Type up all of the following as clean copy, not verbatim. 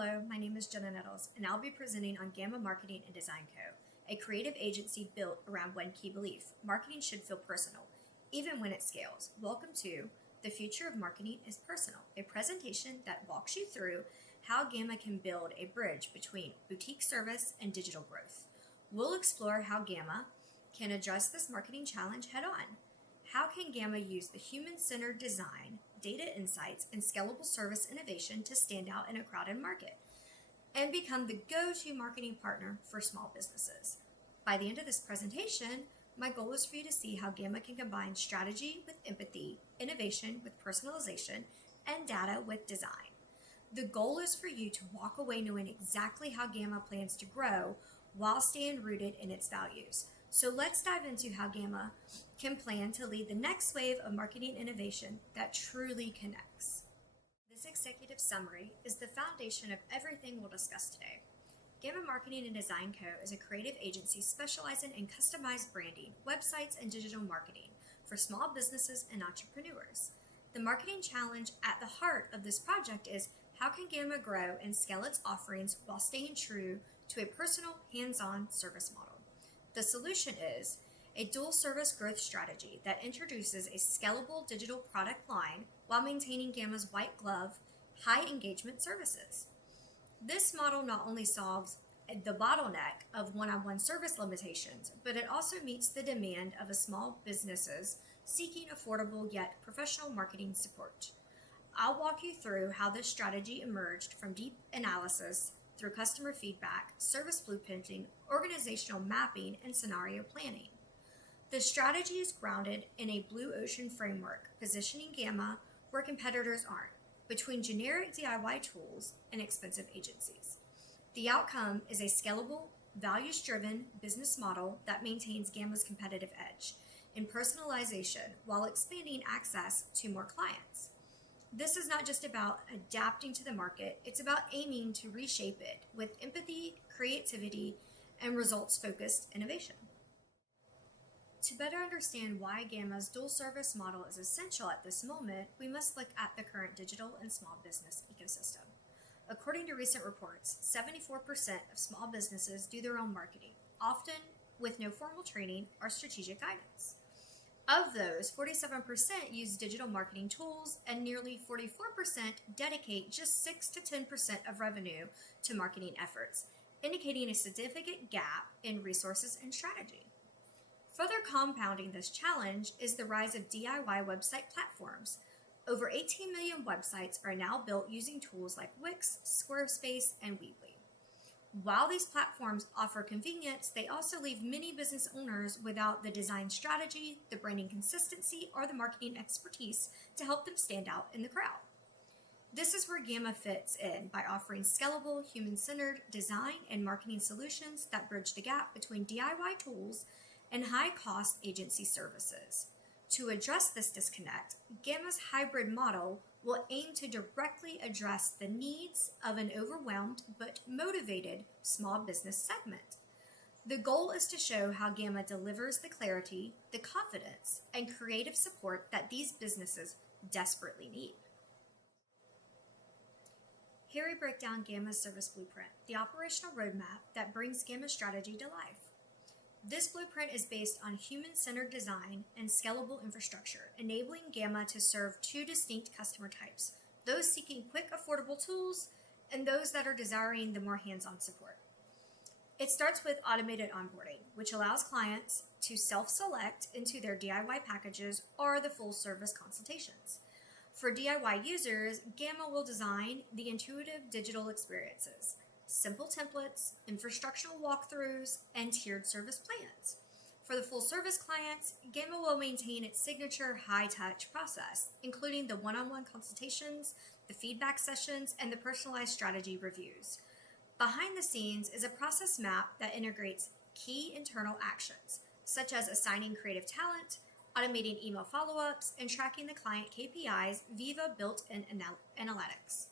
Hello, my name is Jenna Nettles, and I'll be presenting on GAMA Marketing Design Co, a creative agency built around one key belief: marketing should feel personal, even when it scales. Welcome to The Future of Marketing is Personal, a presentation that walks you through how GAMA can build a bridge between boutique service and digital growth. We'll explore how GAMA can address this marketing challenge head-on. How can GAMA use the human-centered design, data insights, and scalable service innovation to stand out in a crowded market and become the go-to marketing partner for small businesses? By the end of this presentation, my goal is for you to see how GAMA can combine strategy with empathy, innovation with personalization, and data with design. The goal is for you to walk away knowing exactly how GAMA plans to grow while staying rooted in its values. So let's dive into how GAMA can plan to lead the next wave of marketing innovation that truly connects. This executive summary is the foundation of everything we'll discuss today. GAMA Marketing Design Co is a creative agency specializing in customized branding, websites, and digital marketing for small businesses and entrepreneurs. The marketing challenge at the heart of this project is: how can GAMA grow and scale its offerings while staying true to a personal, hands-on service model? The solution is a dual service growth strategy that introduces a scalable digital product line while maintaining GAMA's white glove, high engagement services. This model not only solves the bottleneck of one-on-one service limitations, but it also meets the demand of small businesses seeking affordable yet professional marketing support. I'll walk you through how this strategy emerged from deep analysis through customer feedback, service blueprinting, organizational mapping, and scenario planning. The strategy is grounded in a blue ocean framework, positioning GAMA where competitors aren't, between generic DIY tools and expensive agencies. The outcome is a scalable, values-driven business model that maintains GAMA's competitive edge in personalization while expanding access to more clients. This is not just about adapting to the market, it's about aiming to reshape it with empathy, creativity, and results-focused innovation. To better understand why GAMA's dual service model is essential at this moment, we must look at the current digital and small business ecosystem. According to recent reports, 74% of small businesses do their own marketing, often with no formal training or strategic guidance. Of those, 47% use digital marketing tools, and nearly 44% dedicate just 6 to 10% of revenue to marketing efforts, indicating a significant gap in resources and strategy. Further compounding this challenge is the rise of DIY website platforms. Over 18 million websites are now built using tools like Wix, Squarespace, and Weebly. While these platforms offer convenience, they also leave many business owners without the design strategy, the branding consistency, or the marketing expertise to help them stand out in the crowd. This is where GAMA fits in by offering scalable, human-centered design and marketing solutions that bridge the gap between DIY tools and high-cost agency services. To address this disconnect, GAMA's hybrid model will aim to directly address the needs of an overwhelmed but motivated small business segment. The goal is to show how GAMA delivers the clarity, the confidence, and creative support that these businesses desperately need. Here we break down GAMA's service blueprint, the operational roadmap that brings GAMA's strategy to life. This blueprint is based on human-centered design and scalable infrastructure, enabling GAMA to serve two distinct customer types: those seeking quick, affordable tools and those that are desiring the more hands-on support. It starts with automated onboarding, which allows clients to self-select into their DIY packages or the full-service consultations. For DIY users, GAMA will design the intuitive digital experiences, simple templates, infrastructural walkthroughs, and tiered service plans. For the full-service clients, GAMA will maintain its signature high-touch process, including the one-on-one consultations, the feedback sessions, and the personalized strategy reviews. Behind the scenes is a process map that integrates key internal actions, such as assigning creative talent, automating email follow-ups, and tracking the client KPIs via built-in analytics.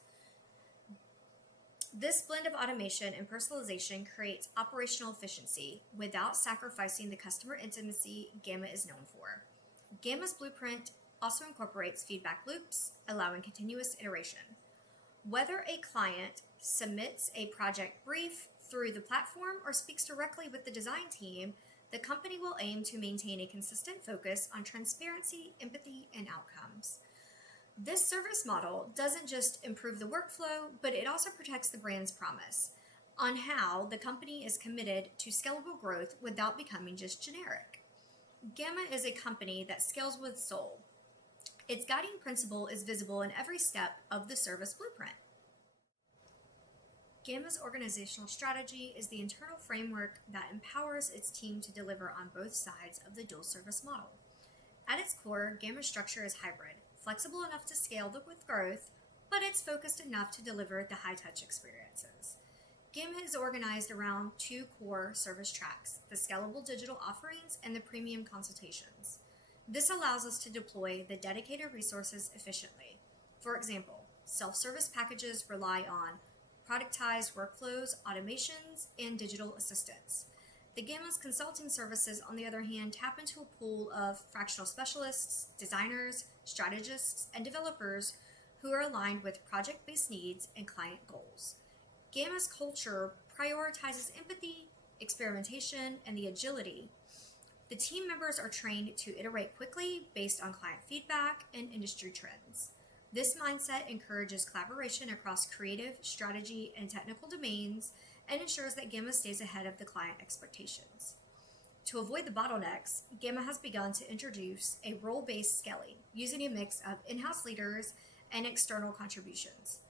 This blend of automation and personalization creates operational efficiency without sacrificing the customer intimacy GAMA is known for. GAMA's blueprint also incorporates feedback loops, allowing continuous iteration. Whether a client submits a project brief through the platform or speaks directly with the design team, the company will aim to maintain a consistent focus on transparency, empathy, and outcomes. This service model doesn't just improve the workflow, but it also protects the brand's promise on how the company is committed to scalable growth without becoming just generic. GAMA is a company that scales with soul. Its guiding principle is visible in every step of the service blueprint. GAMA's organizational strategy is the internal framework that empowers its team to deliver on both sides of the dual service model. At its core, GAMA's structure is hybrid, flexible enough to scale with growth, but it's focused enough to deliver the high-touch experiences. GAMA is organized around two core service tracks, the scalable digital offerings and the premium consultations. This allows us to deploy the dedicated resources efficiently. For example, self-service packages rely on productized workflows, automations, and digital assistance. The GAMA's consulting services, on the other hand, tap into a pool of fractional specialists, designers, strategists, and developers who are aligned with project-based needs and client goals. GAMA's culture prioritizes empathy, experimentation, and the agility. The team members are trained to iterate quickly based on client feedback and industry trends. This mindset encourages collaboration across creative, strategy, and technical domains and ensures that GAMA stays ahead of the client expectations. To avoid the bottlenecks, GAMA has begun to introduce a role-based scaling using a mix of in-house leaders and external contributions.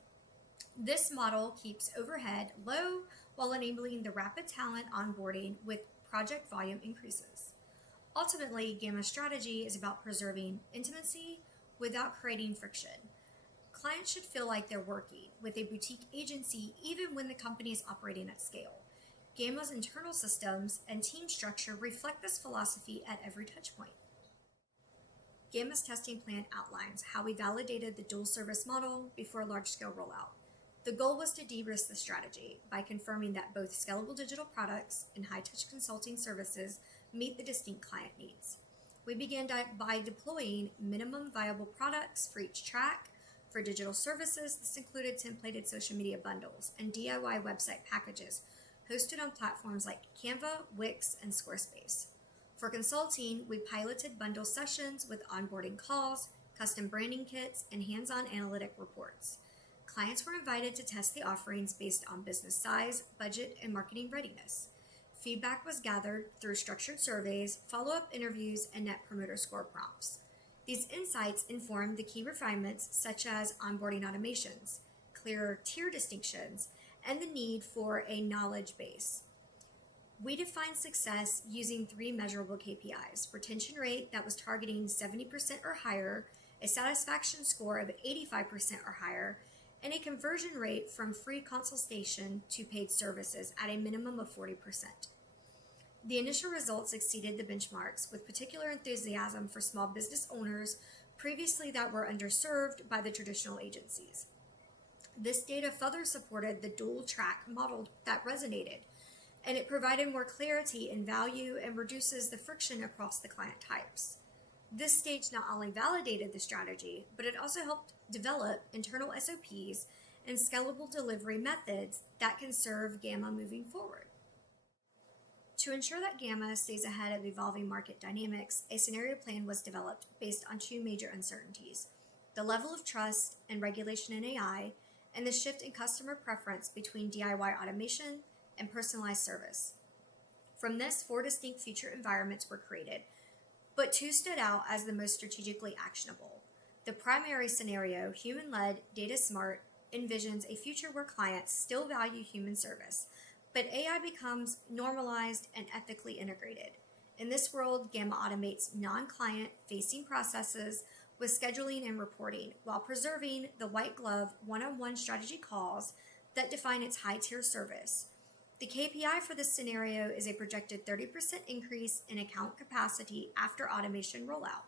This model keeps overhead low while enabling the rapid talent onboarding with project volume increases. Ultimately, GAMA's strategy is about preserving intimacy without creating friction. Clients should feel like they're working with a boutique agency even when the company is operating at scale. GAMA's internal systems and team structure reflect this philosophy at every touchpoint. GAMA's testing plan outlines how we validated the dual service model before large-scale rollout. The goal was to de-risk the strategy by confirming that both scalable digital products and high-touch consulting services meet the distinct client needs. We began by deploying minimum viable products for each track. For digital services, this included templated social media bundles and DIY website packages hosted on platforms like Canva, Wix, and Squarespace. For consulting, we piloted bundle sessions with onboarding calls, custom branding kits, and hands-on analytic reports. Clients were invited to test the offerings based on business size, budget, and marketing readiness. Feedback was gathered through structured surveys, follow-up interviews, and Net Promoter Score prompts. These insights informed the key refinements such as onboarding automations, clearer tier distinctions, and the need for a knowledge base. We defined success using 3 measurable KPIs: retention rate that was targeting 70% or higher, a satisfaction score of 85% or higher, and a conversion rate from free consultation to paid services at a minimum of 40%. The initial results exceeded the benchmarks, with particular enthusiasm for small business owners previously that were underserved by the traditional agencies. This data further supported the dual track model that resonated, and it provided more clarity in value and reduces the friction across the client types. This stage not only validated the strategy, but it also helped develop internal SOPs and scalable delivery methods that can serve GAMA moving forward. To ensure that GAMA stays ahead of evolving market dynamics, a scenario plan was developed based on 2 major uncertainties: the level of trust and regulation in AI, and the shift in customer preference between DIY automation and personalized service. From this, 4 distinct future environments were created, but 2 stood out as the most strategically actionable. The primary scenario, human-led, data-smart, envisions a future where clients still value human service, but AI becomes normalized and ethically integrated. In this world, GAMA automates non-client facing processes with scheduling and reporting while preserving the white glove one-on-one strategy calls that define its high-tier service. The KPI for this scenario is a projected 30% increase in account capacity after automation rollout.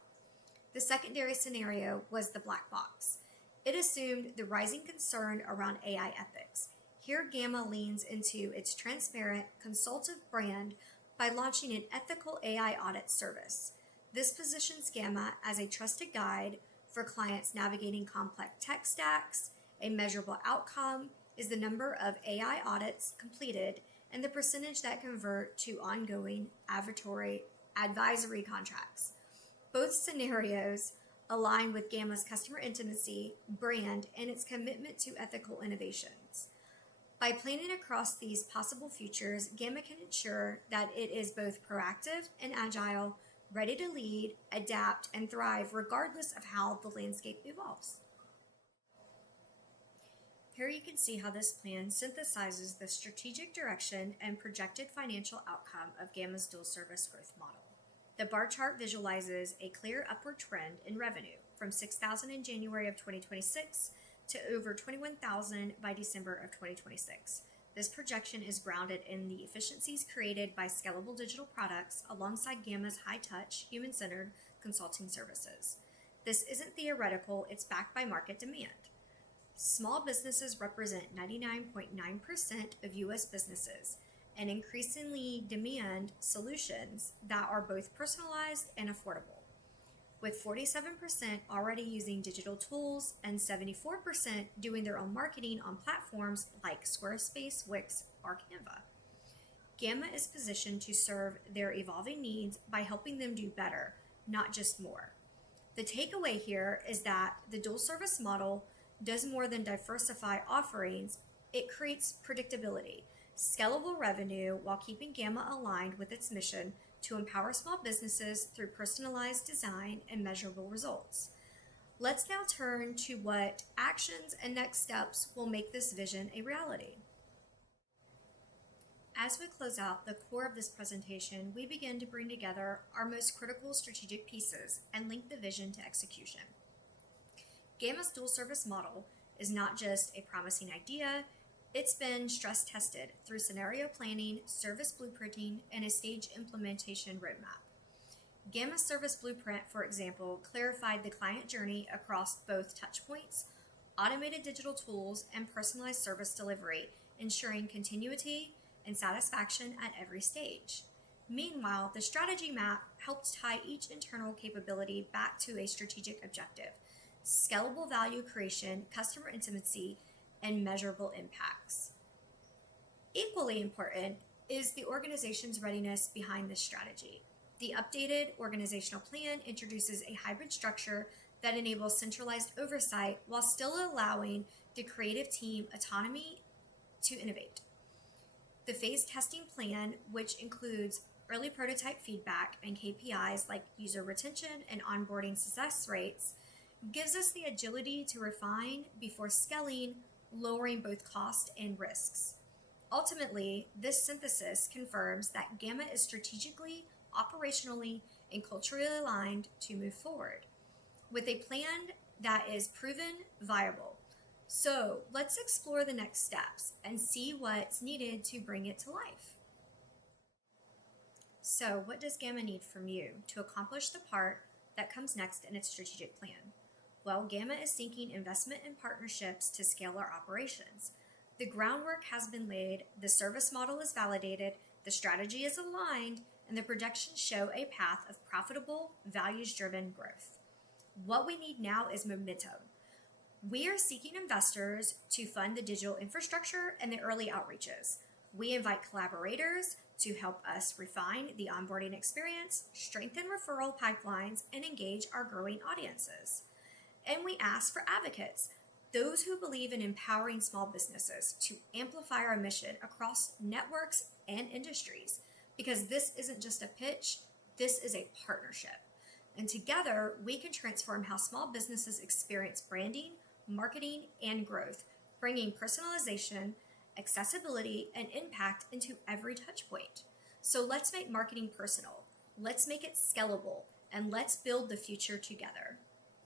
The secondary scenario was the black box. It assumed the rising concern around AI ethics. Here, GAMA leans into its transparent, consultative brand by launching an ethical AI audit service. This positions GAMA as a trusted guide for clients navigating complex tech stacks A measurable outcome is the number of AI audits completed and the percentage that convert to ongoing advisory contracts. Both scenarios align with GAMA's customer intimacy, brand, and its commitment to ethical innovations. By planning across these possible futures, GAMA can ensure that it is both proactive and agile, ready to lead, adapt, and thrive regardless of how the landscape evolves. Here you can see how this plan synthesizes the strategic direction and projected financial outcome of GAMA's dual service growth model. The bar chart visualizes a clear upward trend in revenue from $6,000 in January of 2026 to over $21,000 by December of 2026. This projection is grounded in the efficiencies created by scalable digital products alongside GAMA's high-touch, human-centered consulting services. This isn't theoretical, it's backed by market demand. Small businesses represent 99.9% of U.S. businesses and increasingly demand solutions that are both personalized and affordable. With 47% already using digital tools and 74% doing their own marketing on platforms like Squarespace, Wix, or Canva. GAMA is positioned to serve their evolving needs by helping them do better, not just more. The takeaway here is that the dual service model does more than diversify offerings, it creates predictability, scalable revenue while keeping GAMA aligned with its mission to empower small businesses through personalized design and measurable results. Let's now turn to what actions and next steps will make this vision a reality. As we close out the core of this presentation, we begin to bring together our most critical strategic pieces and link the vision to execution. GAMA's dual service model is not just a promising idea, it's been stress tested through scenario planning, service blueprinting, and a staged implementation roadmap. GAMA's service blueprint, for example, clarified the client journey across both touchpoints, automated digital tools, and personalized service delivery, ensuring continuity and satisfaction at every stage. Meanwhile, the strategy map helped tie each internal capability back to a strategic objective: scalable value creation, customer intimacy, and measurable impacts. Equally important is the organization's readiness behind this strategy. The updated organizational plan introduces a hybrid structure that enables centralized oversight while still allowing the creative team autonomy to innovate. The phased testing plan, which includes early prototype feedback and KPIs like user retention and onboarding success rates, gives us the agility to refine before scaling, lowering both cost and risks. Ultimately, this synthesis confirms that GAMA is strategically, operationally, and culturally aligned to move forward with a plan that is proven viable. So let's explore the next steps and see what's needed to bring it to life. So what does GAMA need from you to accomplish the part that comes next in its strategic plan? Well, GAMA is seeking investment and partnerships to scale our operations. The groundwork has been laid, the service model is validated, the strategy is aligned, and the projections show a path of profitable, values-driven growth. What we need now is momentum. We are seeking investors to fund the digital infrastructure and the early outreaches. We invite collaborators to help us refine the onboarding experience, strengthen referral pipelines, and engage our growing audiences. And we ask for advocates, those who believe in empowering small businesses to amplify our mission across networks and industries, because this isn't just a pitch, this is a partnership. And together, we can transform how small businesses experience branding, marketing, and growth, bringing personalization, accessibility, and impact into every touch point. So let's make marketing personal, let's make it scalable, and let's build the future together.